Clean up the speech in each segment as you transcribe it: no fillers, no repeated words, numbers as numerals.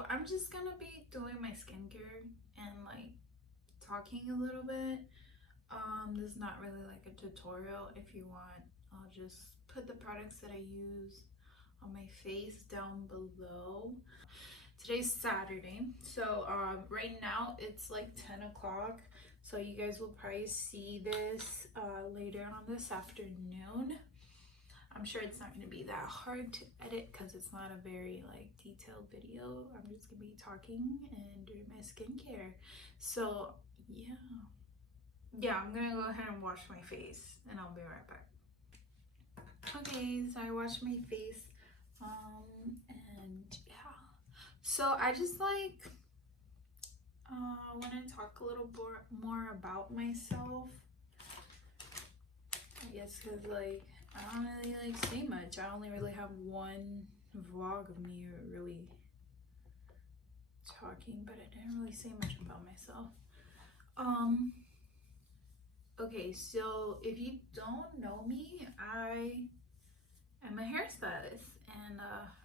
So I'm just gonna be doing my skincare and like talking a little bit. This is not really like a tutorial. If you want, I'll just put the products that I use on my face down below. Today's Saturday, so right now it's like 10 o'clock, so you guys will probably see this later on this afternoon. I'm sure it's not going to be that hard to edit because it's not a very like detailed video. I'm just going to be talking and doing my skincare. So yeah, I'm going to go ahead and wash my face and I'll be right back. Okay, so I washed my face and yeah. So I just like want to talk a little more about myself. I guess because like I don't really like say much. I only really have one vlog of me really talking, but I didn't really say much about myself. Okay, so if you don't know me, I am a hairstylist and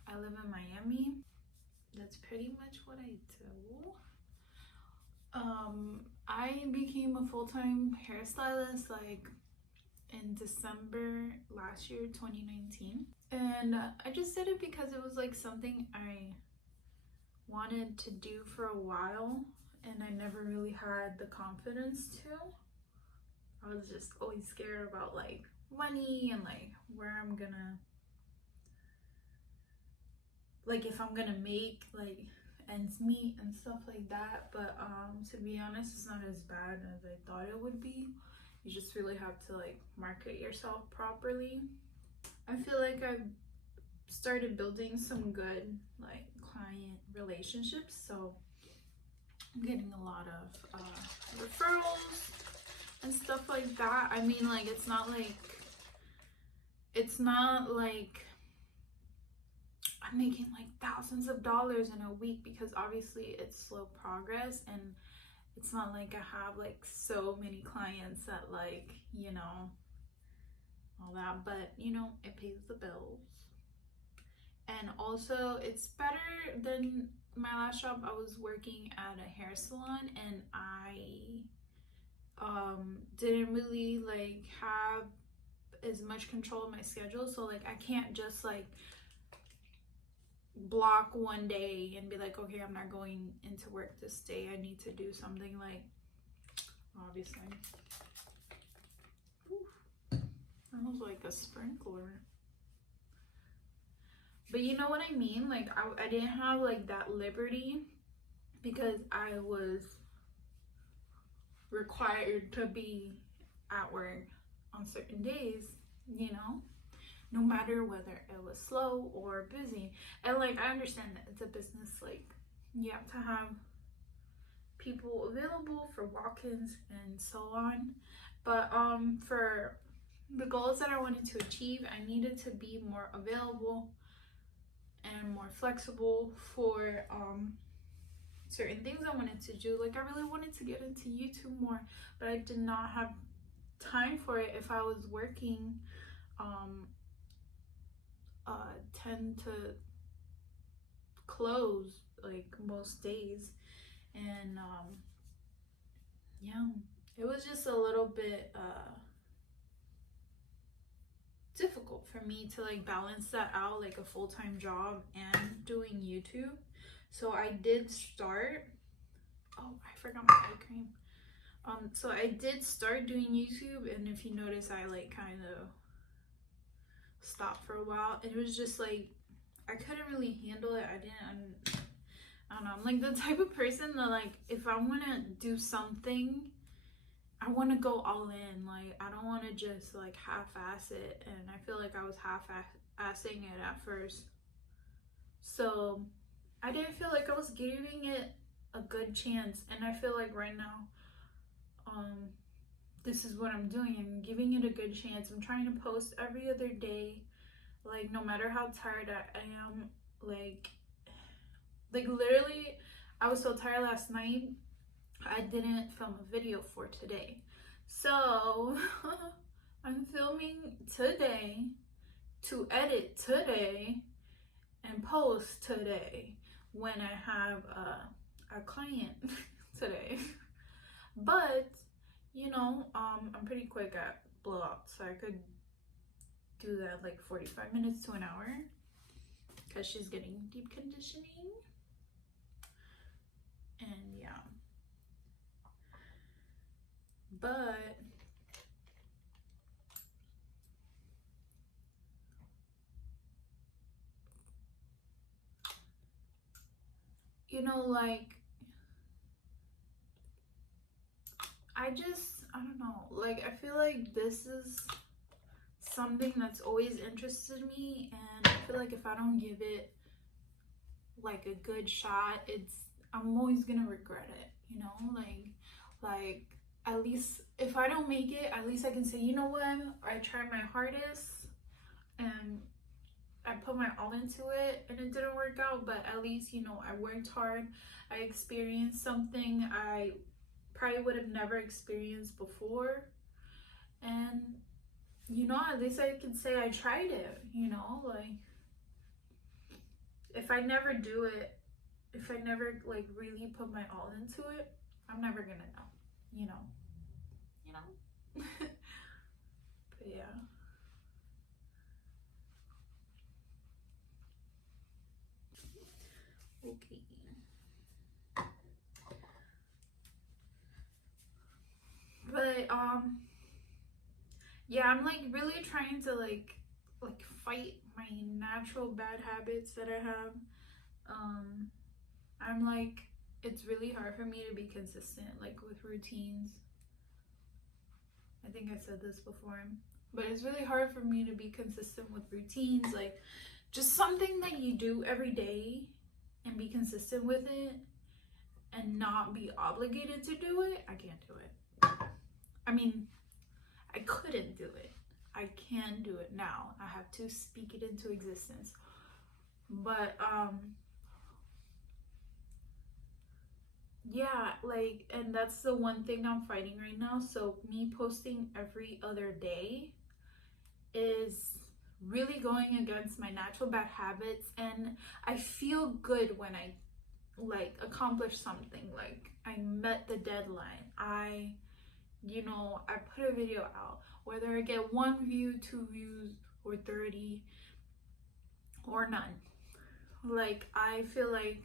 I live in Miami. That's pretty much what I do. I became a full-time hairstylist like in December last year, 2019, and I just did it because it was like something I wanted to do for a while and I never really had the confidence to. I was just always scared about like money and like where I'm gonna, like if I'm gonna make like ends meet and stuff like that. But to be honest, it's not as bad as I thought it would be. You just really have to like market yourself properly. I feel like I've started building some good like client relationships, so I'm getting a lot of referrals and stuff like that. I mean, like it's not like I'm making like thousands of dollars in a week, because obviously it's slow progress, and it's not like I have like so many clients that like, you know, all that, but you know, it pays the bills. And also it's better than my last job. I was working at a hair salon and I didn't really like have as much control of my schedule, so like I can't just like block one day and be like, okay, I'm not going into work this day. I need to do something like, obviously. Oof, that was like a sprinkler. But you know what I mean? Like I didn't have like that liberty because I was required to be at work on certain days, you know, no matter whether it was slow or busy. And like I understand that it's a business, like you have to have people available for walk-ins and so on, but for the goals that I wanted to achieve, I needed to be more available and more flexible for certain things I wanted to do. Like I really wanted to get into YouTube more, but I did not have time for it if I was working 10 to close like most days. And yeah, it was just a little bit difficult for me to like balance that out, like a full-time job and doing YouTube. So I did start, oh, I forgot my eye cream. So I did start doing YouTube, and if you notice, I like kind of stopped for a while. It was just like I couldn't really handle it. I don't know, I'm like the type of person that like if I want to do something, I want to go all in. Like I don't want to just like half-ass it, and I feel like I was half-assing it at first. So I didn't feel like I was giving it a good chance, and I feel like right now this is what I'm doing. I'm giving it a good chance. I'm trying to post every other day, like no matter how tired I am. Like literally I was so tired last night I didn't film a video for today. So I'm filming today to edit today and post today. when I have a client today. But you know, I'm pretty quick at blowout, so I could do that like 45 minutes to an hour because she's getting deep conditioning. And yeah, but you know, like I don't know, like I feel like this is something that's always interested me, and I feel like if I don't give it like a good shot, I'm always gonna regret it, you know, like at least if I don't make it, at least I can say, you know what, I tried my hardest and I put my all into it and it didn't work out, but at least, you know, I worked hard, I experienced something I probably would have never experienced before, and you know, at least I can say I tried it, you know, like if I never do it, if I never like really put my all into it, I'm never gonna know, you know. But yeah. Okay. But yeah, I'm like really trying to like fight my natural bad habits that I have. I'm like, it's really hard for me to be consistent like with routines. I think I said this before, but it's really hard for me to be consistent with routines, like just something that you do every day and be consistent with it and not be obligated to do it. I can't do it. I mean, I couldn't do it. I can do it now. I have to speak it into existence. But yeah, like, and that's the one thing I'm fighting right now. So me posting every other day is really going against my natural bad habits, and I feel good when I like accomplish something, like I met the deadline, I put a video out, whether I get 1 view, 2 views, or 30 or none. Like I feel like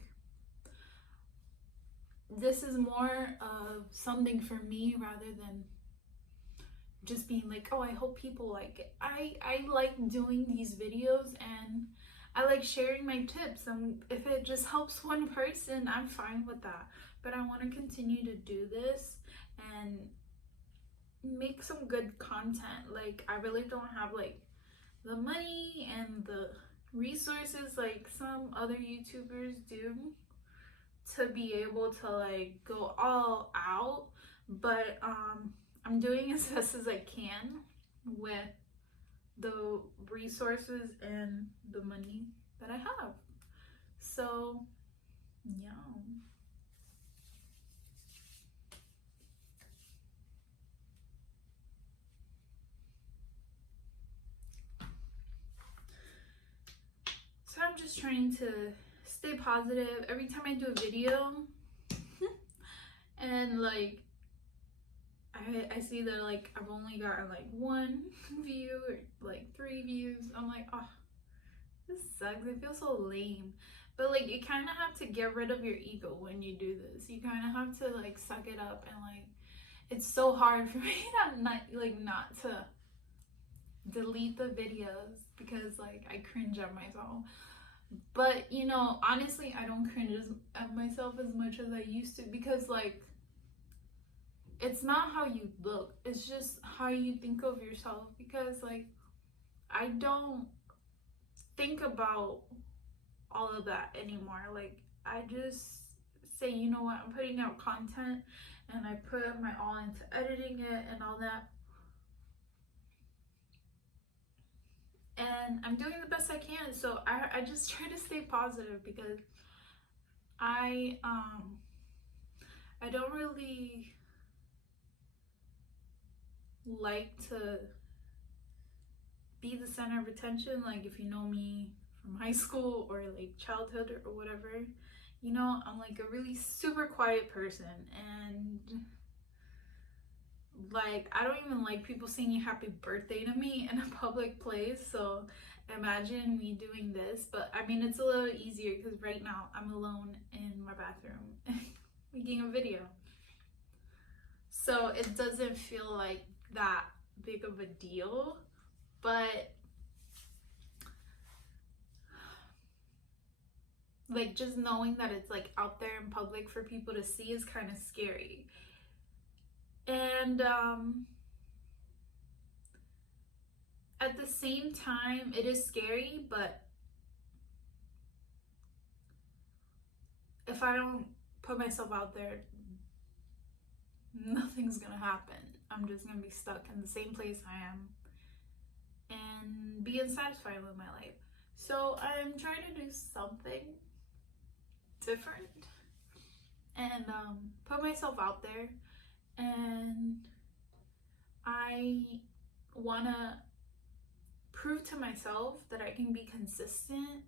this is more of something for me rather than just being like, oh, I hope people like it. I like doing these videos and I like sharing my tips, and if it just helps one person, I'm fine with that. But I want to continue to do this and make some good content. Like I really don't have like the money and the resources like some other YouTubers do to be able to like go all out, but I'm doing as best as I can with the resources and the money that I have. So yeah. So I'm just trying to stay positive every time I do a video. And like I see that like I've only gotten like 1 view or like 3 views. I'm like, oh, this sucks. I feel so lame. But like you kind of have to get rid of your ego when you do this. You kind of have to like suck it up, and like it's so hard for me not to delete the videos because like I cringe at myself. But you know, honestly, I don't cringe at myself as much as I used to, because like it's not how you look, it's just how you think of yourself. Because like I don't think about all of that anymore. Like I just say, you know what, I'm putting out content and I put my all into editing it and all that, and I'm doing the best I can. So I just try to stay positive because I don't really like to be the center of attention. Like if you know me from high school or like childhood or whatever, you know, I'm like a really super quiet person, and like I don't even like people singing happy birthday to me in a public place. So imagine me doing this. But I mean, it's a little easier because right now I'm alone in my bathroom making a video, so it doesn't feel like that big of a deal. But like just knowing that it's like out there in public for people to see is kind of scary. And at the same time, it is scary, but if I don't put myself out there, nothing's gonna happen. I'm just gonna be stuck in the same place I am and be unsatisfied with my life. So I'm trying to do something different and put myself out there, and I wanna prove to myself that I can be consistent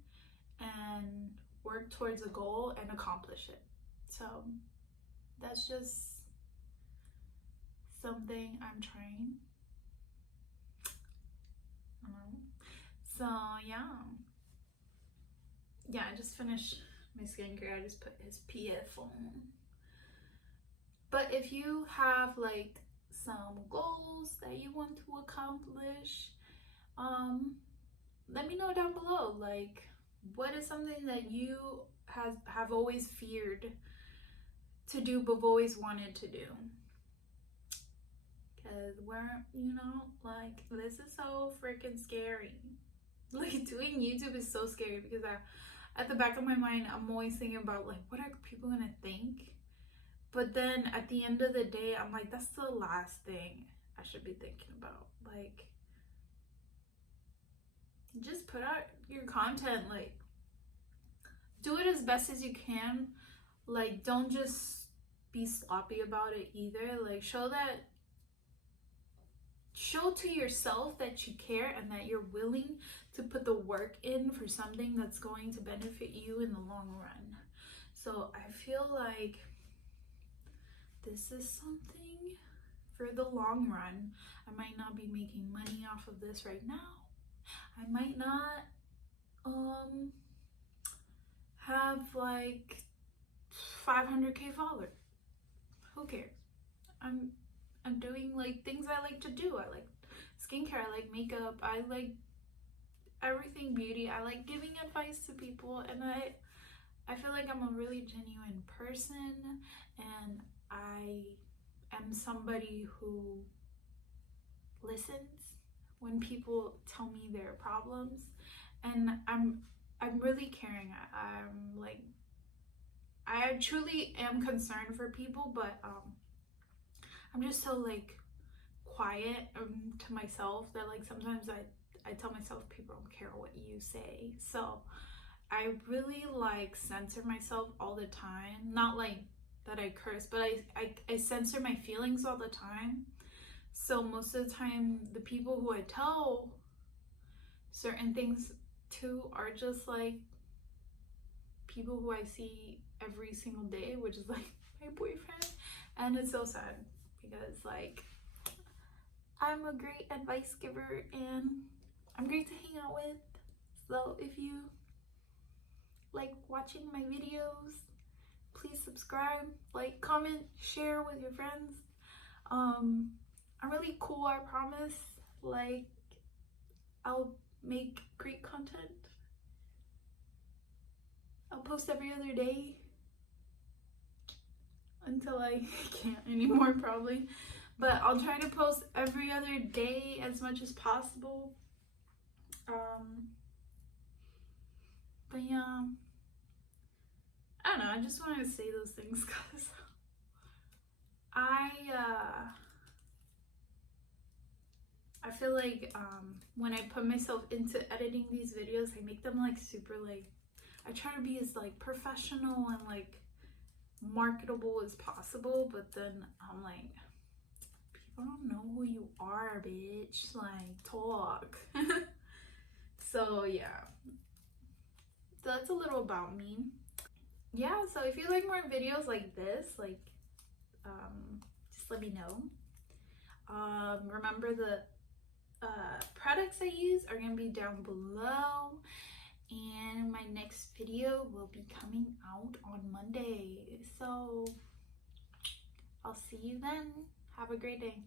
and work towards a goal and accomplish it. So that's just something I'm trying. So yeah, I just finished my skincare. I just put SPF on. But if you have like some goals that you want to accomplish, let me know down below. Like, what is something that you have always feared to do but always wanted to do? Because we're, you know, like, this is so freaking scary. Like, doing YouTube is so scary because at the back of my mind, I'm always thinking about like, what are people gonna think? But then at the end of the day, I'm like, that's the last thing I should be thinking about. Like, just put out your content. Like, do it as best as you can. Like, don't just be sloppy about it either. Like, show to yourself that you care and that you're willing to put the work in for something that's going to benefit you in the long run. So I feel like this is something for the long run. I might not be making money off of this right now. I might not have like 500k followers. Who cares? I'm doing like things I like to do. I like skincare, I like makeup, I like everything beauty. I like giving advice to people, and I feel like I'm a really genuine person, and I am somebody who listens when people tell me their problems, and I'm really caring. I'm like, I truly am concerned for people, but I'm just so like quiet to myself that like sometimes I tell myself people don't care what you say. So I really like censor myself all the time. Not like that I curse, but I censor my feelings all the time. So most of the time, the people who I tell certain things to are just like people who I see every single day, which is like my boyfriend. And it's so sad because like I'm a great advice giver and I'm great to hang out with. So if you like watching my videos, please subscribe, like, comment, share with your friends. I'm really cool, I promise. Like, I'll make great content. I'll post every other day until I can't anymore, probably. But I'll try to post every other day as much as possible. But yeah, I don't know, I just wanted to say those things because I feel like when I put myself into editing these videos, I make them like super like, I try to be as like professional and like marketable as possible, but then I'm like, people don't know who you are, bitch. Like, talk. So yeah, that's a little about me. yeah, so if you like more videos like this, like just let me know. Remember the products I use are gonna be down below, and my next video will be coming out on Monday, so I'll see you then. Have a great day.